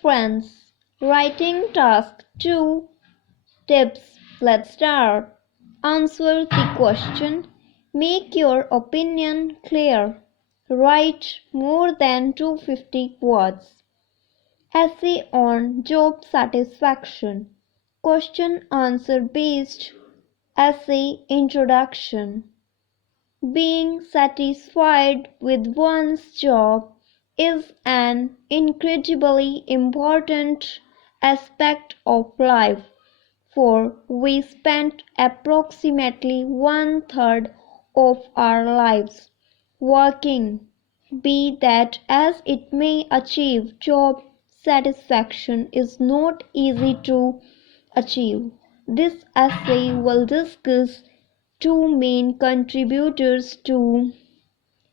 friends. Writing task 2. Tips. Let's start. Answer the question. Make your opinion clear. Write more than 250 words. Essay on job satisfaction. Question answer based essay introduction. Being satisfied with one's job is an incredibly important aspect of life, for we spend approximately one-third of our lives working. Be that as it may, achieve job satisfaction is not easy to achieve. This essay will discuss two main contributors to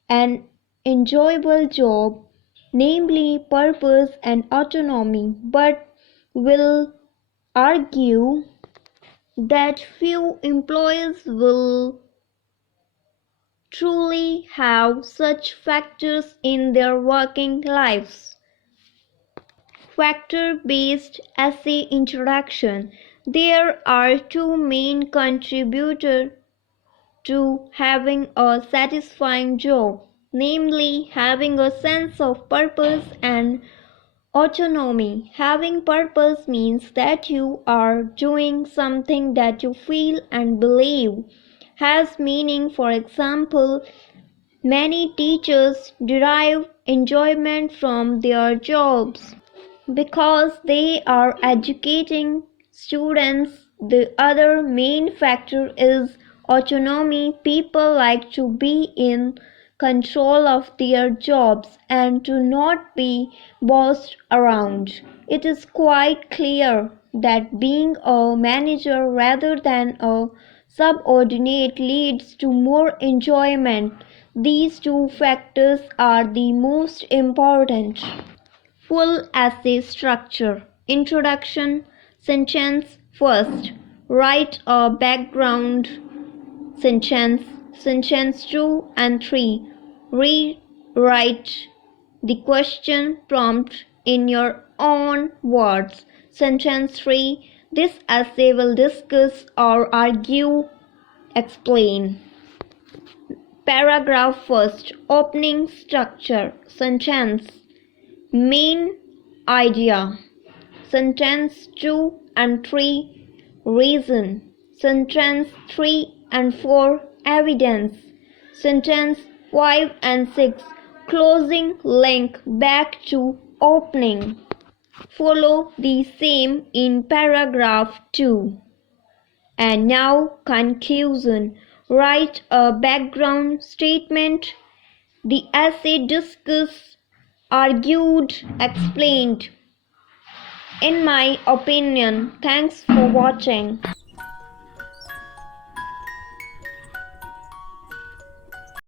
an enjoyable job, namely purpose and autonomy, but will argue that few employees will truly have such factors in their working lives. Factor-based essay introduction. There are two main contributors to having a satisfying job, namely having a sense of purpose and autonomy. Having purpose means that you are doing something that you feel and believe has meaning. For example, many teachers derive enjoyment from their jobs because they are educating students. The other main factor is autonomy. People like to be in control of their jobs and to not be bossed around. It is quite clear that being a manager rather than a subordinate leads to more enjoyment. These two factors are the most important. Full essay structure. Introduction. Sentence first. Write a background sentence. Sentence 2 and 3. Rewrite the question prompt in your own words. Sentence 3. This essay will discuss or argue, explain. Paragraph first. Opening structure. Sentence. Main idea. Sentence 2 and 3. Reason. Sentence 3 and 4. Evidence. Sentence 5 and 6. Closing link back to opening. Follow the same in paragraph 2. And now conclusion. Write a background statement. The essay discussed, argued, explained. In my opinion. Thanks for watching.